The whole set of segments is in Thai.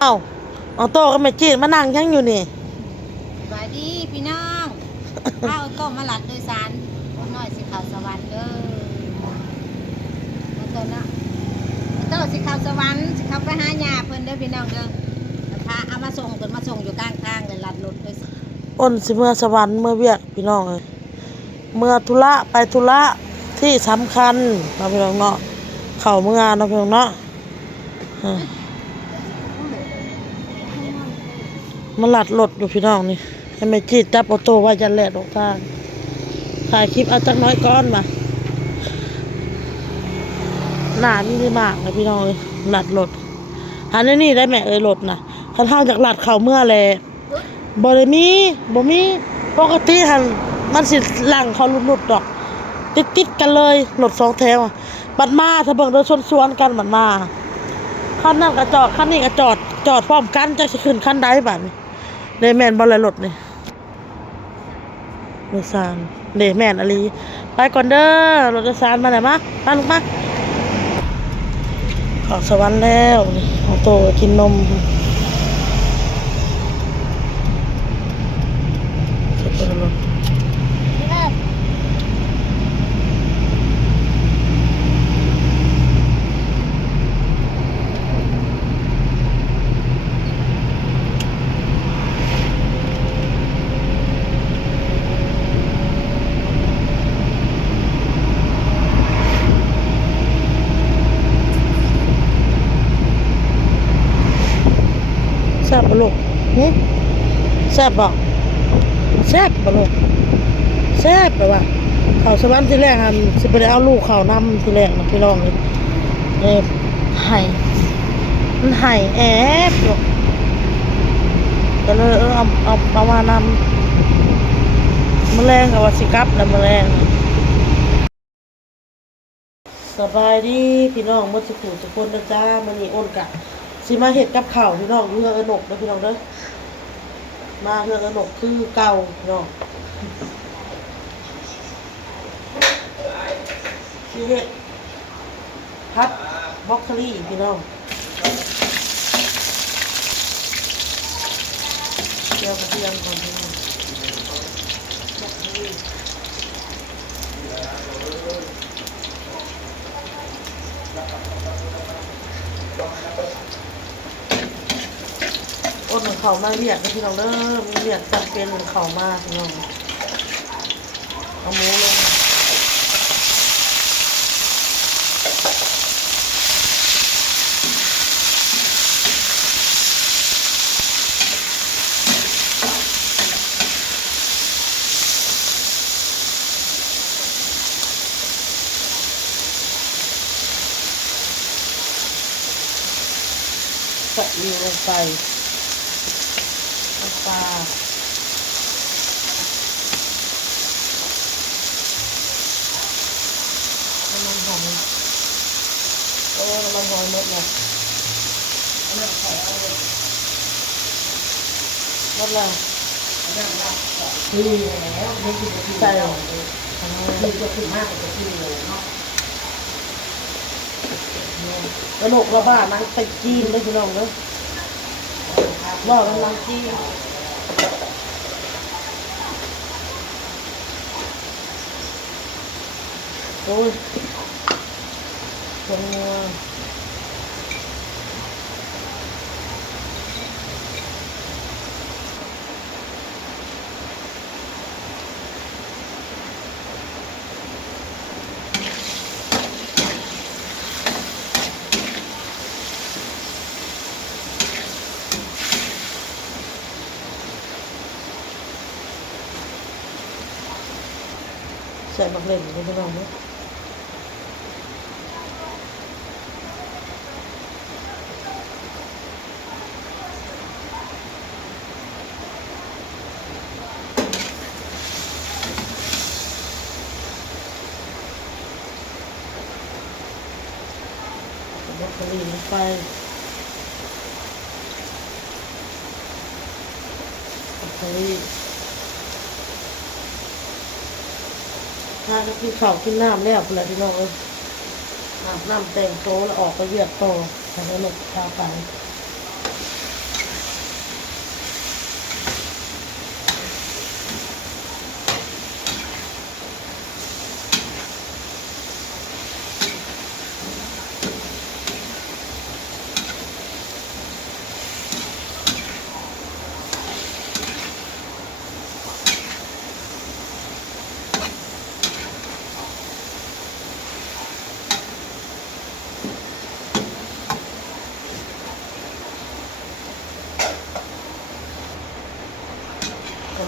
เอาโต๊ะก็ไม่จีนมานั่งยังอยู่นี่สบายดีพี่น้องข้าวต้มมะลัดโดยสารน้อยสิข้าวสวรรค์เด้อแล้วต้นนะแล้วต้นสิข้าวสวรรค์สิข้าวไปหาหญ้าเพิ่นเด้อพี่น้องเด้อแล้วพาเอามาส่งเพิ่นมาส่งอยู่กลางทางเลยลัดรถโดยสารอ้นสิเมื่อสวรรค์เมื่อเวียกพี่น้องเอ้ยเมื่อธุระไปธุระที่สำคัญเนาะพี่น้องเนาะเข้าเมื่อเนาะพี่น้องเนาะมันลัดรถอยู่พี่น้องนี่ให้แม่จีดจับเอาโต๊ะไว้จะแล่นออกทางถ่ายคลิปเอาจักน้อยก้อนมาหน้านี่ได้มากเลยพี่น้องเอ้ยลัดรถหันนี่ได้แม่เอ้ยรถน่ะคันเฮาจากลัดเข้าเมื่อแลบ่ได้มีบ่มีปกติหันมันสิหลังเขาหลุดๆดอกติดๆกันเลยรถสองแถวบัดมาถ้าเบิ่งโดยสวนๆกันบัดมาคันนั้นก็จอดคันนี้ก็จอดพร้อมกันจักสิขึ้นคันใดบัดนี้ได้แม่นบ่ละรถนี่โดยสารเด้แม่นอลีไปก่อนเด้อรถโดยสารมาได้มามาลูกมาออกสวรรค์แล้วนี่เอาโตกินนมแซ่บบ่ลูกแซ่บบ่แซ่บบ่ลูกแซ่บแบบว่าเขาสวรรค์ที่แรกหันสิไปได้เอาลูกเขานำที่แรกนะพี่น้องเลยไห้มันไห้แอบลูกก็เลยเอามานำแมลงกับว่าสิกับแล้วแมลงสบายดีพี่น้องมื้อสุขทุกคนนะจ้ามื้อนี้อ้นกะสิมาเฮ็ดกับข้าวพี่น้องเฮืออนกนะพี่น้องเด้อมาเฮืออนกคือเก่าพี่น้องสิเฮ็ดผัดบรอกโคลีพี่น้องเจียวกระเทียมก่อนพี่น้องบรอกโคลีอ้นของเขามาเรียกนะพี่น้องเด้อมีเรียกจำเป็นของเขามาพี่น้องเอาหมูลงใส่ลงไปน้ำปลาน้ำมันหอยน้ำมันหอยหมดเลยหมดเลยใส่คือจะขึ้นมากกว่าจะขึ้นเลยเนาะกระโหลกระบ้านังไปจีนเลยพี่น้องเนาะว่ามันนังจีนโอ้ยคนงัวใส่บักเล่นเลยพี่น้องเนาะบักกะหรี่ลงไปบักกะหรี่ถ้ากินข้าวกินน้ำแล้วอะไรพี่น้องเอ้ยอาบน้ำแต่งโต๊ะแล้วออกไปเวียดโตทำให้ลูกพาไป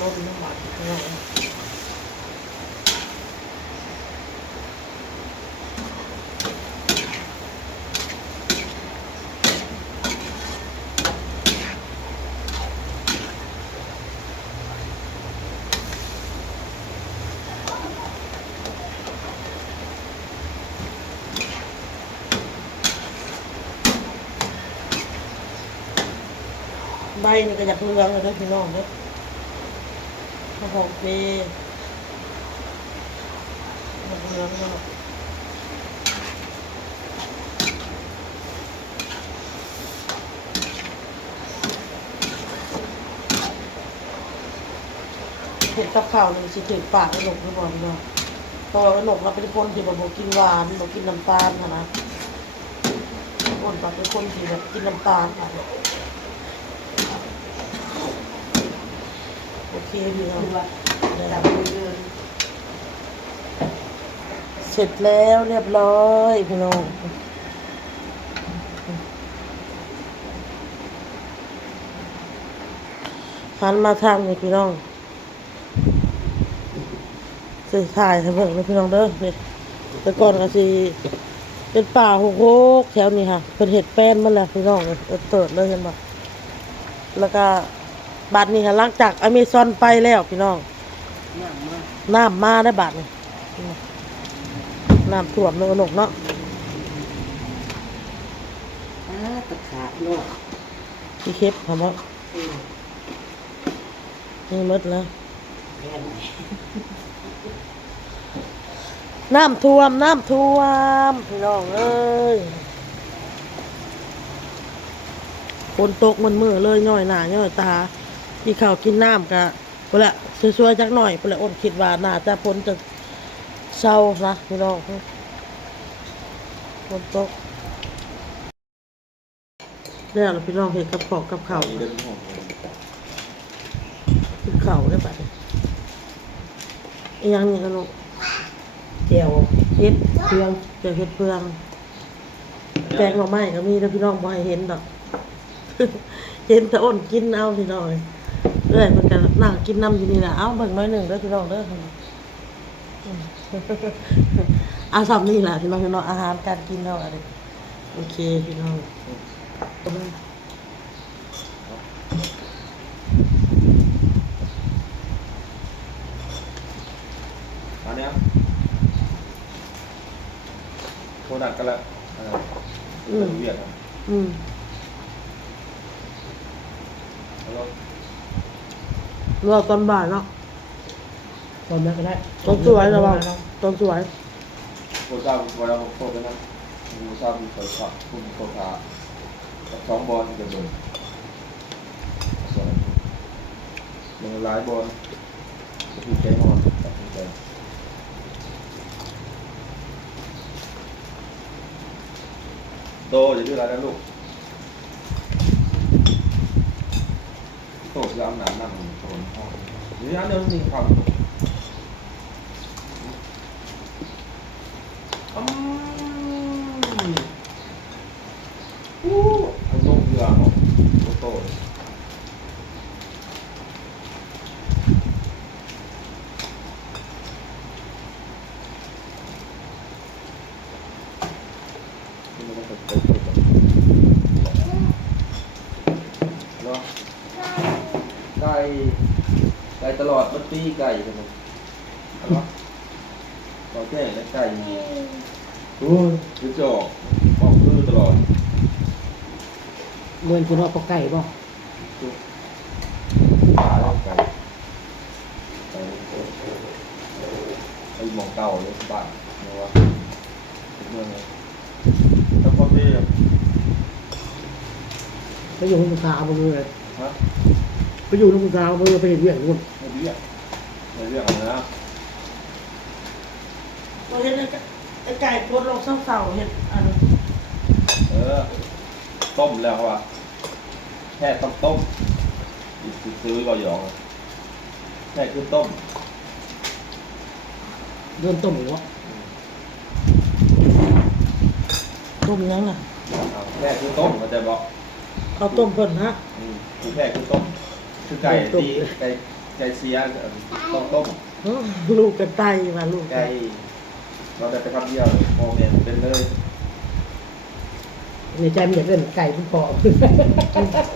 รสน้ำหวานใบนี่ก็อยากเลืองเลยเด้อพี่น้องเด้อข้าวหอมเปรี้ยวอยากเลืองเนาะเห็ดกับข้าวนี่สิถึงปากไอ้หนกหรือเปล่าพี่น้องเพราะว่าไอ้หนกเราเป็นคนที่แบบบ่กินหวานบ่กินน้ำตาลค่ะนะคนเราเป็นคนที่แบบกินน้ำตาลค่ะโอเคพี่น้องเสร็จแล้วเรียบร้อยพี่น้องหันมาทางนี่พี่น้องสิถ่ายให้เบิ่งเลยพี่น้องเด้อนี่แต่ก่อนก็สิเป็นป่าโหกๆแถวนี้ค่ะเพิ่นเฮ็ดแป้นมาแล้วพี่น้องเติดเลยเห็นบ่แล้วก็บัดนี้ค่ะหลังจากอเมซอนไปแล้วพี่น้องน้ำมาได้บัดนี่น้ำท่วมเนาะนกเนาะ ตะขาบโลก พี่เค็บทำว่านี่หมดแล้วน้ำท่วมพี่น้องเอ้ยฝนตกมันมือเลยย่อยหน้าย่อยตาที่ข้าวกินน้ำกะเปละช่วยๆจักหน่อยเปละอดคิดว่าน่าจะฝนจะเศร้านะพี่น้องฝนตกแล้วล่ะพี่น้องเห็นกับขอกกับข้าวกินข้าวได้ปะอีกอย่างนี้ก็ลูก เจียว เฮ็ดเพืองเดี๋ยวเฮ็ดเพืองแปลงหน่อไม้ก็มีแล้วพี่น้องบ่ให้เห็นดอก เห็นแต่อ้นกินเอาพี่น้องเอ้ยมันก็นั่งกินน้ำอยู่นี่แหละเอาเบิ่งน้อยหนึ่งเด้อพี่น้องเด้ออาสามนี่แหละพี่น้องอาหารการกินเท่าอะไรโอเคพี่น้อง อันเนี้ยโคดักกันละเวียดครับ อืม แล้วก็ รอตอนบ่ายเนาะ ตอนนั้นก็ได้ ตอนสวยระวังตอนสวย โคซ่าเวลาผมโคไปนั่นโคซ่ามีโคซ่าคุณโคซ่าสองบอลจะเบิร์มันหลายบอลถูกใจนอนตัดสินใจโตจะชื่ออะไรนะลูกโตจะเอาหนามนั่งโซนห้องหรืออันเดิมจริงความเอาลงเรือเอาโตนี่มันก็เปิดเนาะไก่ตลอดมันปีไก่ใช่ไหมเนาะต่อแจ้งและไก่โอ้ยคือจะออกคือตลอด เมื่อคุณว่าปลาไก่บ่ ขาแล้วไก่ไอ้หมองเก่าเลยบ้านเนาะว่าเมืองไงแล้วพอดี ไปอยู่ลูกสาวมือเลย ฮะ ไปอยู่ลูกสาวมือไปเห็นเรื่องนู่น ไม่เรียกไม่เรียกอะไรนะ เราเห็นไอ้ไก่โพดลงเสาๆเห็นอัน ต้มแล้วว่ะแค่ต้มซื้อก็หยองแค่คือต้ม เริ่มต้มหรือวะ ต้มยังน่ะ แค่คือต้มก็จะบอก เขาต้มเพิ่นฮะ คือแค่คือต้มคือไก่ตีไก่ ไก่เสียต้องต้ม ลูกกระไตมาลูก ไก่เราได้ไปทำเดียวโมเมนต์เป็นเลย ในใจมันอยากเล่นไก่ทุกพอ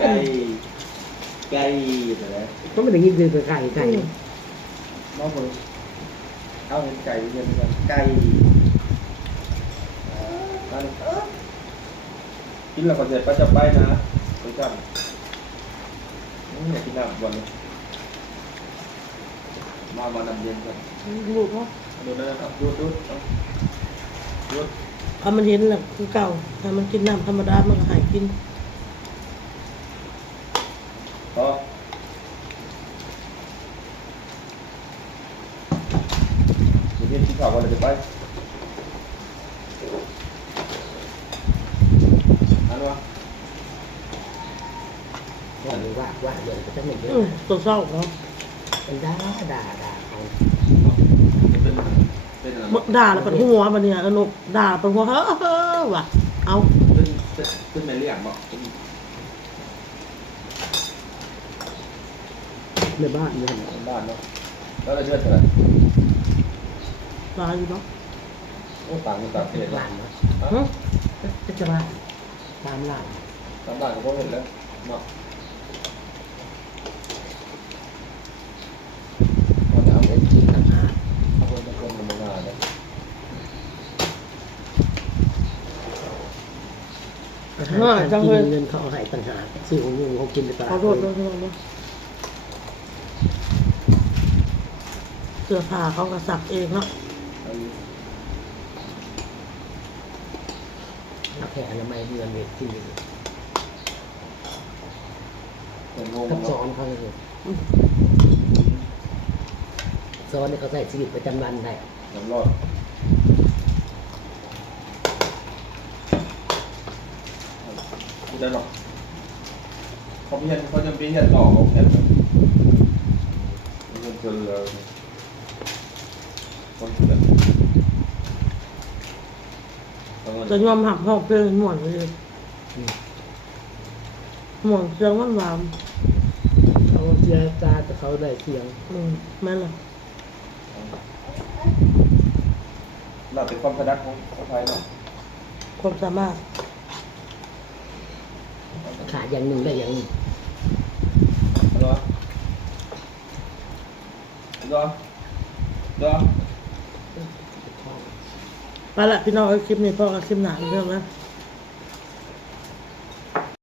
ไก่ไก่อะไร ก็ไม่ได้ยินคือไก่ไก่ น้องคนเอาเห็นไก่เงินกันไก่กินแล้วก็เสร็จก็จะไปนะไปกันอยากกินน้ำวันนี้มานำเย็นกัน ลูกเนาะ ดูนะครับดูดูดู ถ้ามันเห็นแหละคือเก่าถ้ามันกินน้ำธรรมดามันก็หายกิน ต่อเดี๋ยวที่ข่าววันจะไปอันวะ ว่าเลยว่าเดี๋ยวจะไม่เยอะ ตัวเศร้าเนาะ เป็นด่าเขา เป็นอะไร มึกด่าแล้วเป็นหัวมันเนี่ยนกด่าเป็นหัวเฮ้อว่ะเอา เป็นในเรื่องบอกเป็น ในบ้านเนี่ย บ้านเนาะแล้วเราเดือดเท่าไหร่ ตายอยู่เนาะ โอ้ต่างกันต่างเสีย หลานเนาะ ฮะ จะมาตามหลาน ต่างบ้านก็พอเห็นแล้วเนาะมันเอา เป็นกินต่างหาก เอาคนตะโกนมันมาเลย เงินเขาเอาให้ต่างหากซื้อของยุงเขากินไปตลาด ขอโทษด้วยพี่น้องเนาะเสื้อผ้าเขาก็สักเองเนาะ เอาแค่อนามัยเงินเวทที่ เป็นงง กับซ้อ เนาะ นเขาเลยซ้อนเนี่ยเขาใส่ชีวิตประจำวันได้ น้ำรอดไม่ได้หรอกเขาจะมีเห็นต่อเขาเห็นแบบเงินจนเลยคนเกิด จะยอมหักห้องเพลงหมวนเลยหมวนเสียงหวาน เขาเสียตาแต่เขาได้เสียง แม่นล่ะ เราเป็นความถนัดของคนไทยเนาะ ความสามารถ ขาดอย่างหนึ่งได้อย่างหนึ่ง เหรอเหรอเหรอ ไปละพี่น้องเอาคลิปนี้พอกับคลิปหนาอีกเรื่องนะ